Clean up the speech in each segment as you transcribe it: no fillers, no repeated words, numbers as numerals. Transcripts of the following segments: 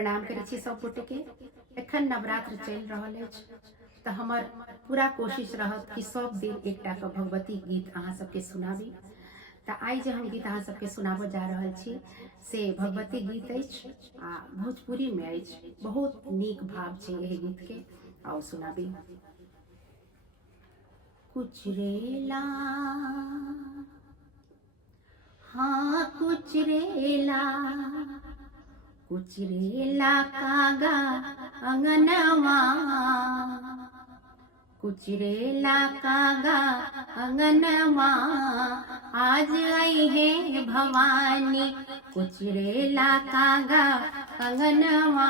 प्रणाम करै छी सब गोटे के। एखन नवरात्र चल रहल अछि तो हमर पूरा कोशिश रहत कि सब दिन एकटा के भगवती गीत अहाँ सबके सुनाबी। तो आई जे हम गीत अहाँ सबके सुनाबो जा रहल छी से भगवती गीत अछि आ भोजपुरी में अछि। बहुत नीक भाव छै एहि गीत के, आओ सुनाबी। कुछ रेला हाँ कुछ रेला कागा अंगनवा, कुचरेला कागा अंगनवा, आज आई है भवानी। कुचरेला कागा अंगनवा,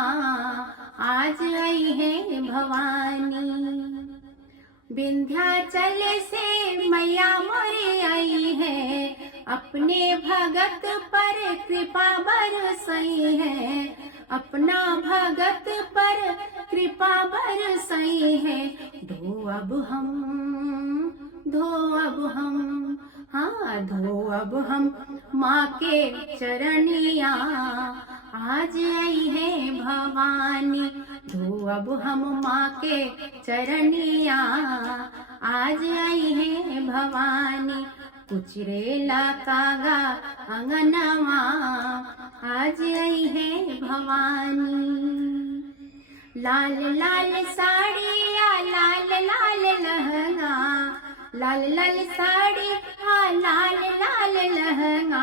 आज आई है भवानी। विंध्याचल से मैया मोरे आई है, अपने भगत पर कृपा बरसई है, अपना भगत पर कृपा बरसई है। धो अब हम हाँ धो अब हम माँ के चरनिया, आज आई है भवानी। धो अब हम माँ के चरनिया, आज आई है भवानी। कुचरेला कागा अंगनवा, आज आई है भवानी। लाल लाल साड़िया लाल लाल लहंगा, लाल लाल साड़ी हाँ लाल लाल लहंगा,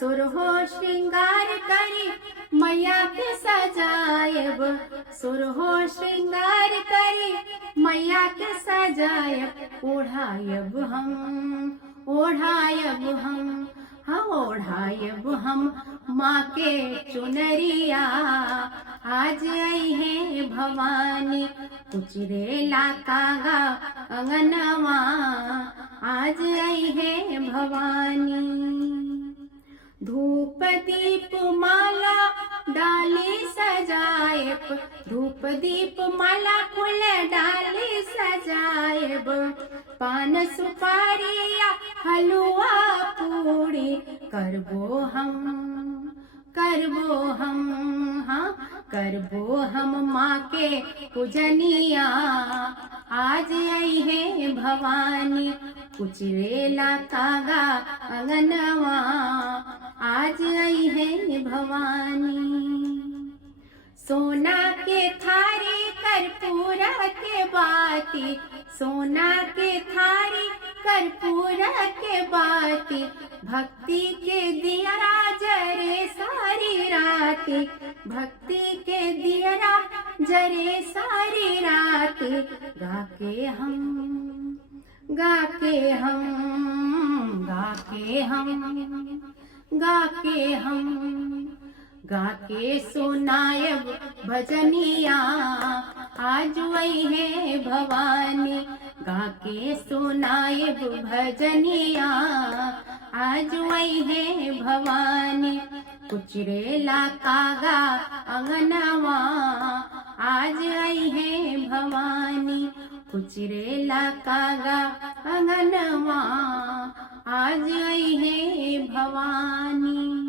सुरहो श्रृंगार करी मैया के सजायब, सुरहो श्रृंगार करी मैया के सजायब। ओढ़ायब हम हाँ ओढ़ायब हम माँ के चुनरिया, आज आई है भवानी। कुचरेला कागा अंगनवा, आज आई है भवानी। धूप दीप माला डाली सजायब, धूप दीप माला फूल डाली सजायब। पान सुपारिया हलवा पूरी करबो हम माँ के पूजनिया, आज आई है भवानी। कुचरेला कागा अंगनवा, आज आई है भवानी। सोना के थारी कर्पूर के बाती, सोना के थारी कर्पूर के बाती, भक्ति के दियरा जरे सारी राती, भक्ति के दियरा जरे सारी रात। गा के सुनायब भजनिया, आज आई है भवानी। गा के सुनायब भजनिया, आज आई है भवानी। कुचरेला कागा अंगनवा, आज आई है भवानी। कुचरेला कागा अंगनवा, आज आई है भवानी।